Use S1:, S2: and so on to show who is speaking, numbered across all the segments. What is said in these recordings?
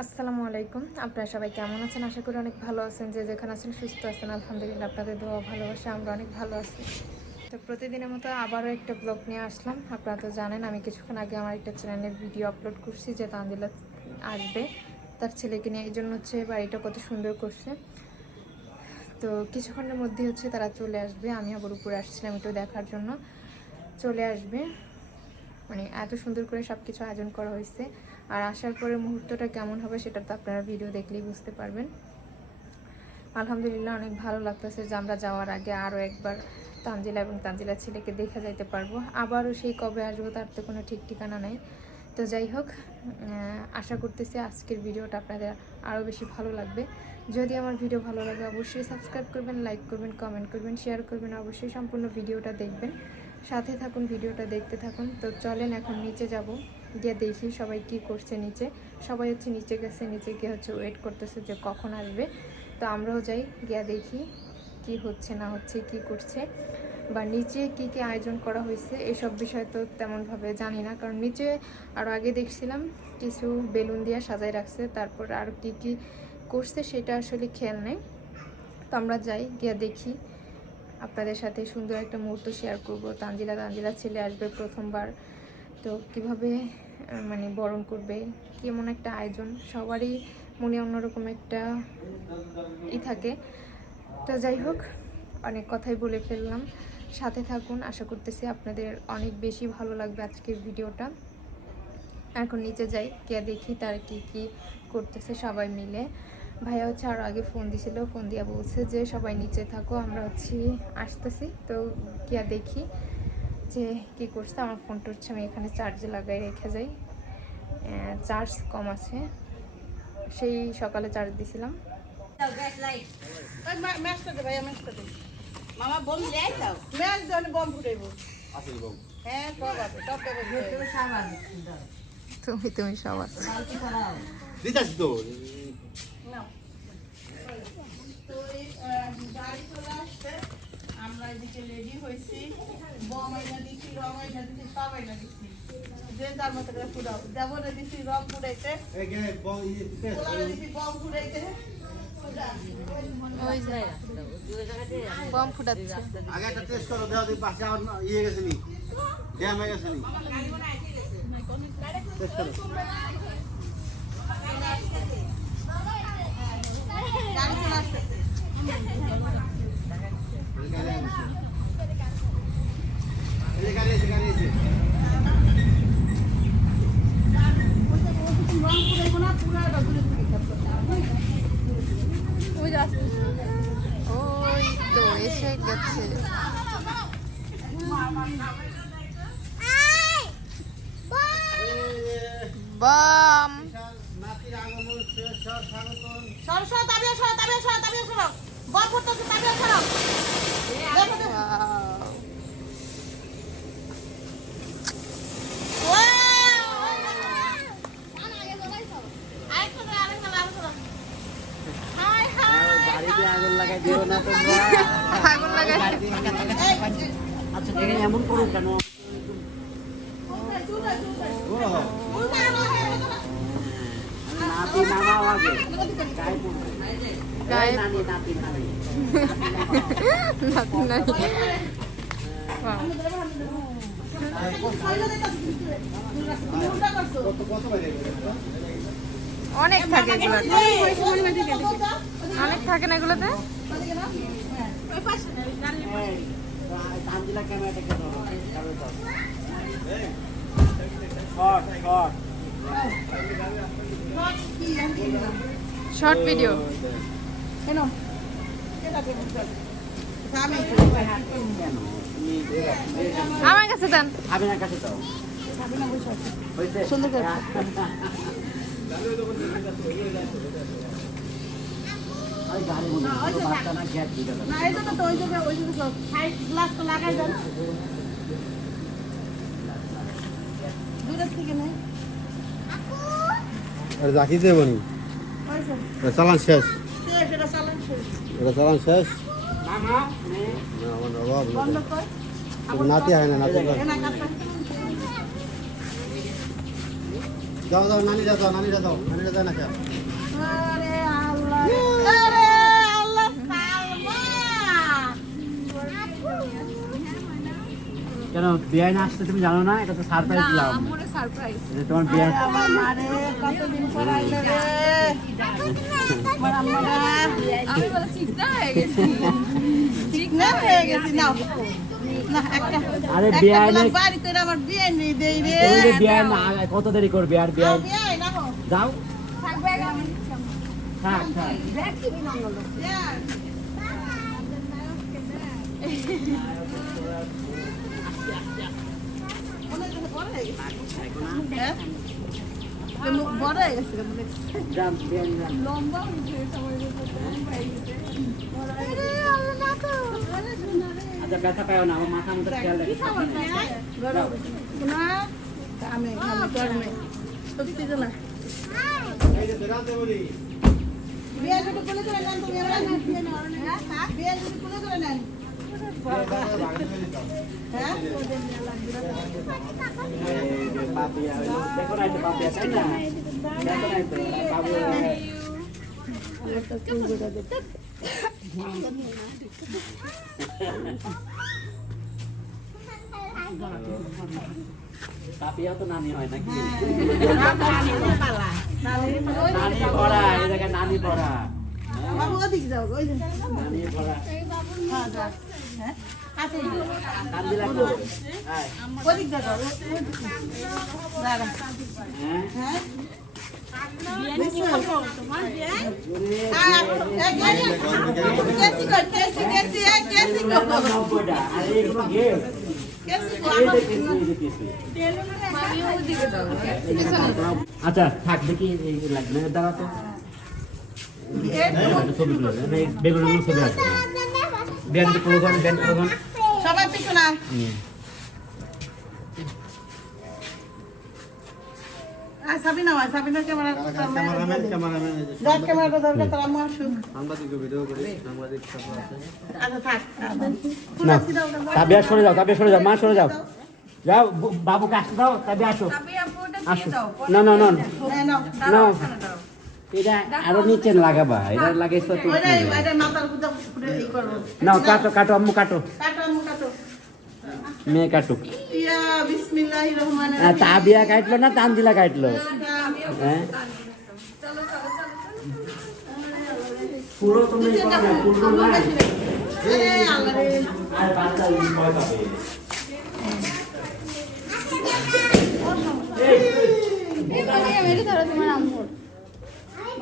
S1: আসসালামু আলাইকুম। আপনারা সবাই কেমন আছেন? আশা করি অনেক ভালো আছেন। যে যেখানে আছেন সুস্থ আছেন। আলহামদুলিল্লাহ আপনাদের দোয়া ভালোবাসা, আমরা অনেক ভালো আছি। তো প্রতিদিনের মতো আবারও একটা ব্লগ নিয়ে আসলাম। আপনারা তো জানেন, আমি কিছুক্ষণ আগে আমার একটা চ্যানেলে ভিডিও আপলোড করছি যে তানজিলা আসবে। তার ছেলেকে নিয়ে এই জন্য হচ্ছে বাড়িটা কত সুন্দর করছে। তো কিছুক্ষণের মধ্যে হচ্ছে তারা চলে আসবে। আমি আবার উপরে আসছিলাম একটু দেখার জন্য। চলে আসবে। মানে এত সুন্দর করে সব কিছু আয়োজন করা হয়েছে। আর আসার পরে মুহূর্তটা কেমন হবে সেটা তো আপনারা ভিডিও দেখলেই বুঝতে পারবেন। আলহামদুলিল্লাহ অনেক ভালো লাগতেছে যে আমরা যাওয়ার আগে আরও একবার তানজিলা এবং তানজিলা ছেলেকে দেখা যাইতে পারব। আবারও সেই কবে আসব তার তো কোনো ঠিক ঠিকানা নেই। তো যাই হোক আশা করতেছি আজকের ভিডিওটা আপনাদের আরও বেশি ভালো লাগবে। যদি আমার ভিডিও ভালো লাগে অবশ্যই সাবস্ক্রাইব করবেন লাইক করবেন কমেন্ট করবেন শেয়ার করবেন, অবশ্যই সম্পূর্ণ ভিডিওটা দেখবেন। সাথে থাকুন, ভিডিওটা দেখতে থাকুন। তো চলেন এখন নিচে যাব, গিয়ে দেখি সবাই কি করছে নিচে। সবাই হচ্ছে নিচে গেছে, নিচে গিয়ে হচ্ছে ওয়েট করতেছে যে কখন আসবে। তো আমরাও যাই, গিয়ে দেখি কি হচ্ছে, না হচ্ছে, কি করছে। বা নিচে কি কি আয়োজন করা হয়েছে, এসব বিষয় তো তেমনভাবে জানি না। কারণ নিচে আরও আগে দেখছিলাম, কিছু বেলুন দিয়ে সাজাই রাখছে, তারপর আর কি কি করছে সেটা আসলে খেয়াল নেই। তো আমরা যাই, গিয়ে দেখি। আপনাদের সাথে সুন্দর একটা মুহূর্ত শেয়ার করব। তানজিলা তানজিলা ছেলে আসবে প্রথমবার। তো কীভাবে মানে বরণ করবে, কেমন একটা আয়োজন, সবারই মনে অন্যরকম একটা ই থাকে। তো যাই হোক, অনেক কথাই বলে ফেললাম। সাথে থাকুন আশা করতেছি আপনাদের অনেক বেশি ভালো লাগবে আজকের ভিডিওটা এখন নিচে যাই গিয়ে দেখি তার কি কি করতেছে সবাই মিলে ভাইয়া হচ্ছে আরও আগে ফোন দিছিল ফোন দিয়া বলছে যে সবাই নিচে থাকো আমরা হচ্ছি আসতেছি তো গিয়া দেখি যে কি করছে আমার ফোনটা হচ্ছে আমি এখানে চার্জে লাগাই রেখে যাই চার্জ কম আছে সেই সকালে চার্জ দিছিলাম
S2: মামা বম যাই যাও ম্যাচ ধরে বম ফুটাইব। হ্যাঁ সব আছে সব
S1: তুমি তুমি সব আছে
S3: দিতাছি তো।
S2: তো এই গাড়ি চলে আসছে। আমরা এদিকে রেডি হয়েছি। বম আইনা দিছি রং আইনা দিছি সব আইনা দিছি। যে যার মতো করে ফুটাও। দেবরে দিছি রং ফুটাইতে। দিছি বম ফুটাইতে।
S1: ওই যে বম ফুটাচ্ছে।
S3: আগে একটা টেস্ট করো দেওয়া দিই পাশে আমার ইয়ে গেছে নি। জ্যাম হয়ে গেছে নি। টেস্ট করো।
S2: গাড়ি চলে আসছে
S3: এই যে গাড়ি এসে গাড়ি এসে
S2: রং ফুটাইব না পুরা দূরে থেকে থাকবে
S1: ওই তো এসে গেছে বাম।
S3: নাতির আগমন শেষ স্বাগতম
S2: সর সর তাবিয়া সর তাবিয়া সর তাবিয়া সর। বল করতেছে তাবিয়া সর দেখো দেখো
S1: Wow.
S4: বাড়িতে আগুন লাগাই দিও না তোমরা
S1: আগুন লাগাই
S4: আচ্ছা তুমি এমন করো কেন নাতি নামাও আগে গায়ে পড়বে
S1: গায়ে
S4: এই নানি নাতি নানি
S1: নাতি নাতি Wow.
S3: কত কত বাইরে
S1: অনেক থাকে এগুলোতে অনেক থাকে না এগুলোতে
S4: শর্ট শর্ট
S1: শর্ট ভিডিও
S4: কেন
S1: আমার কাছে দেন।
S4: কাছে দাও।
S1: সুন্দর করে।
S2: দূরের থেকে নেই।
S3: আর রাখি
S2: দেব নি
S3: চালান শেষ।
S2: এটা চালান শেষ।
S3: নাতি হয় না, নাতি যাও যাও নানি যাও নানি যাও নানি যাও না কেন
S2: আরে আল্লাহ আরে আল্লাহ সালমা
S4: কেন বিয়ে না আসতে তুমি জানো না? এটা তো সারপ্রাইজ দিলাম।
S1: সারপ্রাইজ
S4: এটা তোমার বিয়ে
S2: আমার মারে কতদিন পর আইলো রে? আমার আম্মারা
S1: আমি বলে চিন্তা হয়ে গেছি।
S2: ঠিক না হয়ে গেছি নাও না।
S4: আরে
S2: একটা
S4: বিয়ে
S2: গোলাপ
S4: নেই।
S2: বাড়ি করে আমার বিয়ে নেই দেই রে।
S4: তুমি বিয়ে না কত দেরি করবে আর বিয়ে
S2: বিয়ে না
S4: যাও।
S1: থাকবে
S4: থাক থাক। আচ্ছা ব্যথা পাও না, আমার মাথা মতো খেয়াল রাখি।
S2: বিয়ে যদি কোলে করে নেন, তুমি হ্যাঁ? বিয়ে যদি কোলে করে নেন। হ্যাঁ
S4: এই যে পাপিয়া হইলো। দেখো না এই যে পাপিয়া, তাই না? দেখো না এই তো, বাবু পাপিয়াও তো নানি হয় নাকি নানি পড়া এই জায়গায় নানি পড়া
S2: বাবু ওদিক যাও ওই যে
S4: নানি পড়া আচ্ছা থাক দেখি লাগবে না, দাঁড়াও তো। ছবি তুলে বেগুন ছবি আসবে। ব্যান্ড প্রোগ্রাম ব্যান্ড প্রোগ্রাম
S2: সবাই পিছনে
S4: সরে যাও তাবিয়া সরে যাও মা সরে যাও। যাও বাবুকে আসতে দাও তাবিয়া আসো। আসো। না না না না। এটা আরও নিচে লাগাবা এটা লাগাইছো তো নাও কাটো কাটো আম্মু কাটো
S2: কাটো আম্মু কাটো
S4: মেয়ে কাটুক
S2: ইয়া বিসমিল্লাহির রহমানির
S4: তাবিয়া কাটলো না তানজিলা কাটলো হ্যাঁ পুরো তুমি।
S2: আরে
S4: বাচ্চা ভয় পাবে বাচ্চা না এবার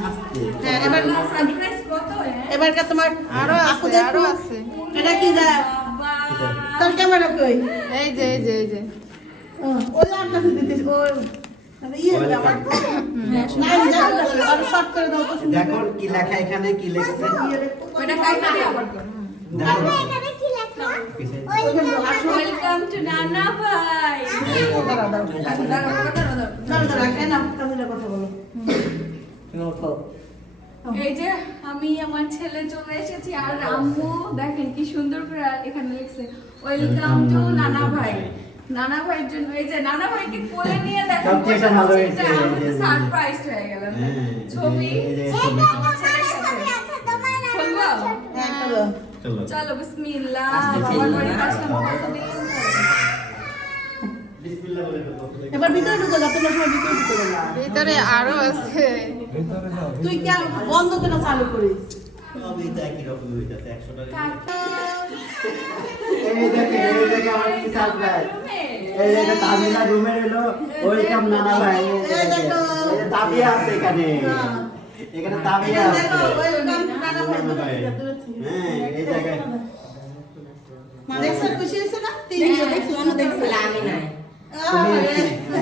S4: আসছে।
S2: হ্যাঁ এবার এবার কা তোমার আরও
S1: আছে
S2: দেখো।
S1: আরও আছে।
S2: এটা কি দা তোর ক্যামেরা কই?
S1: এই যে এই যে এই যে।
S2: ও, কাছে দিতেছ ও
S4: দেখো কি লেখা এখানে কি লেখছে
S2: আবার
S4: দেখো
S5: ওয়েলকাম টু নানা ভাই এই যে আমি আমার ছেলে চলে এসেছি আর আম্মু দেখেন কি সুন্দর করে এখানে লিখছে ওয়েলকাম টু নানা ভাই নানা ভাইয়ের জন্য এই যে নানা ভাইকে কোলে নিয়ে দেখেন সারপ্রাইজ হয়ে গেলাম। ছবি
S4: ছবি।
S5: ছেলের সাথে। খুলবো?
S2: হ্যাঁ। চলো
S5: বিসমিল্লাহ।
S2: এবার ভিতরে ঢুকে যা তোমরা সবাই ভিতরে ঢুকে যা
S1: ভিতরে আরও আছে।
S2: তুই কি আর বন্ধ করে চালু করিস?
S3: সবই তো একই রকম হইতাছে, 100 টাকা
S4: এই দেখে এই দেখে আমার কি সারপ্রাইজ? এই যে তামিলা রুমের এলো ওয়েলকাম নানা ভাই। এই।
S2: দেখো।
S4: এই আছে এখানে। এখানে তাবিয়া আছে।
S2: ভাই।
S4: হ্যাঁ এই জায়গায়।
S2: দেখছ খুশি হয়েছে না? তিনজন আরে,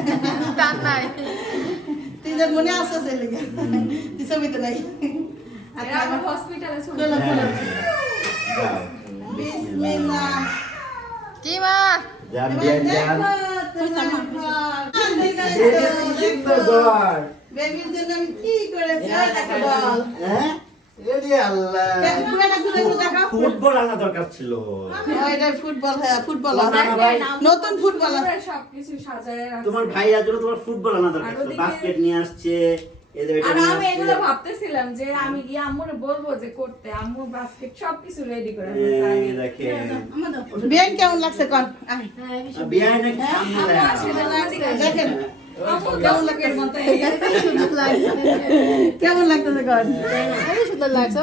S1: টান নাই।
S2: তিনজন মনে আছে ছেলে তুই ছবিতে নাই।
S5: হসপিটালে চলে
S2: চলো। বিসমিল্লাহ।
S1: কি মা
S4: যান
S2: এবার বেবির জন্য আমি কি করেছি? ওই দেখো বল।
S4: হ্যাঁ? ফুটবল আনা দরকার ছিল।
S2: ফুটবল হ্যাঁ ফুটবল
S4: তোমার নানা ভাই?
S2: নতুন ফুটবল
S5: সবকিছু সাজায়
S4: তোমার ভাইয়ার জন্য তোমার ফুটবল আনা দরকার ছিল। বাস্কেট নিয়ে আসছে এদের এটা
S5: আর
S4: নিয়ে
S5: আমি এগুলো ভাবতেছিলাম যে আমি গিয়ে আম্মুরে বলব যে করতে। আম্মু বাস্কেট সবকিছু রেডি করে
S2: বিয়ান কেমন লাগছে? কন দেখেন।
S5: কেমন
S2: লাগতেছে
S1: সুন্দর লাগছে।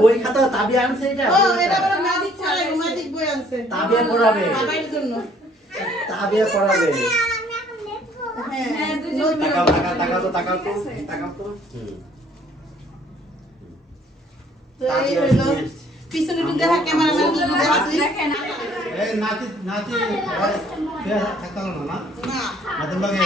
S4: বই খাতা তাবিয়া আনছে এটা?
S2: ও এটা ম্যাজিক বই আনছে।
S4: তাবিয়া পড়াবে।
S2: বাবার জন্য।
S4: তাবিয়া পড়াবে।
S2: হ্যাঁ
S5: হ্যাঁ,
S4: তাকাও তাকাও তো তাকাও তো তাকাও তো
S2: তো এই হইল পিছনে একটু দেখা ক্যামেরাম্যান একটু দেখা তুই।
S3: এই নাতি নাতি থাকতে না না
S2: না
S3: নাতির লগে।